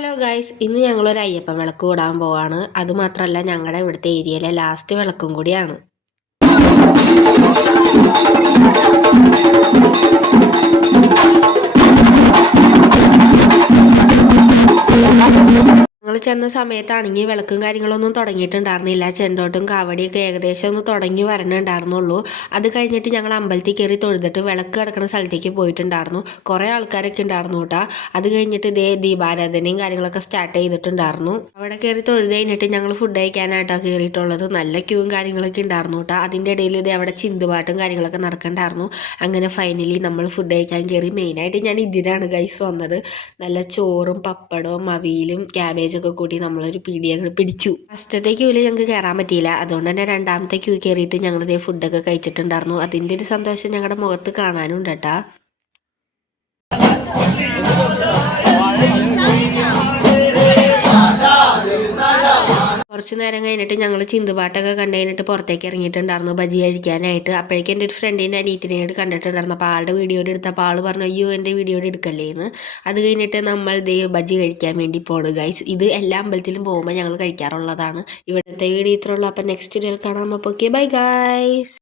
Hello guys, ഇന്ന് ഞങ്ങളൊരു അയ്യപ്പൻ വിളക്ക് കൂടാൻ പോവാണ്. അതുമാത്രമല്ല ഞങ്ങളുടെ ഇവിടുത്തെ ഏരിയയിലെ ലാസ്റ്റ് വിളക്കും കൂടിയാണ്. ഞങ്ങൾ ചെന്ന സമയത്താണെങ്കിൽ വിളക്കും കാര്യങ്ങളൊന്നും തുടങ്ങിയിട്ടുണ്ടായിരുന്നില്ല. ചെണ്ടോട്ടും കാവടിയൊക്കെ ഏകദേശം ഒന്ന് തുടങ്ങി വരണുണ്ടായിരുന്നുള്ളൂ. അത് കഴിഞ്ഞിട്ട് ഞങ്ങൾ അമ്പലത്തിൽ കയറി തൊഴുതിട്ട് വിളക്ക് കിടക്കുന്ന സ്ഥലത്തേക്ക് പോയിട്ടുണ്ടായിരുന്നു. കുറേ ആൾക്കാരൊക്കെ ഉണ്ടായിരുന്നു കേട്ടോ. അത് കഴിഞ്ഞിട്ട് ദീപാരാധനയും കാര്യങ്ങളൊക്കെ സ്റ്റാർട്ട് ചെയ്തിട്ടുണ്ടായിരുന്നു. അവിടെ കയറി തൊഴുത് കഴിഞ്ഞിട്ട് ഞങ്ങൾ ഫുഡ് കഴിക്കാനായിട്ടാണ് കയറിയിട്ടുള്ളത്. നല്ല ക്യൂവും കാര്യങ്ങളൊക്കെ ഉണ്ടായിരുന്നു കേട്ടോ. അതിൻ്റെ ഇടയിൽ അവിടെ ചിന്തുപാട്ടും കാര്യങ്ങളൊക്കെ നടക്കണ്ടായിരുന്നു. അങ്ങനെ ഫൈനലി നമ്മൾ ഫുഡ് കഴിക്കാൻ കയറി. മെയിനായിട്ട് ഞാൻ ഇതിനാണ് ഗൈസ് വന്നത്. നല്ല ചോറും പപ്പടവും അവിയലും ക്യാബേജൊക്കെ കൂട്ടി നമ്മളൊരു പീടിയൊക്കെ പിടിച്ചു. ഫസ്റ്റത്തെ ക്യൂവിൽ ഞങ്ങൾക്ക് കയറാൻ പറ്റിയില്ല. അതുകൊണ്ട് തന്നെ രണ്ടാമത്തെ ക്യൂ കയറിയിട്ട് ഞങ്ങൾ ഇതേ ഫുഡൊക്കെ കഴിച്ചിട്ടുണ്ടായിരുന്നു. അതിൻ്റെ ഒരു സന്തോഷം ഞങ്ങളുടെ മുഖത്ത് കാണാനുണ്ട് കേട്ടാ. കുറച്ച് നേരം കഴിഞ്ഞിട്ട് ഞങ്ങൾ ചിന്തുപാട്ടൊക്കെ കണ്ടു കഴിഞ്ഞിട്ട് പുറത്തേക്ക് ഇറങ്ങിയിട്ടുണ്ടായിരുന്നു ബജി കഴിക്കാനായിട്ട്. അപ്പോഴേക്കും എൻ്റെ ഒരു ഫ്രണ്ടിൻ്റെ അനിയത്തിനായിട്ട് കണ്ടിട്ടുണ്ടായിരുന്നു. അപ്പോൾ ആളുടെ വീഡിയോ എടുത്തപ്പോൾ ആൾ പറഞ്ഞു, അയ്യോ എൻ്റെ വീഡിയോ എടുക്കല്ലേ എന്ന്. അത് കഴിഞ്ഞിട്ട് നമ്മൾ ബജി കഴിക്കാൻ വേണ്ടി പോണു ഗൈസ്. ഇത് എല്ലാ അമ്പലത്തിലും പോകുമ്പോൾ ഞങ്ങൾ കഴിക്കാറുള്ളതാണ്. ഇവിടുത്തെ വീഡിയോ ഇത്രയുള്ളൂ. അപ്പം നെക്സ്റ്റ് വീഡിയോയിൽ കാണാം. അപ്പോൾ ഓക്കെ, ബൈ ഗൈസ്.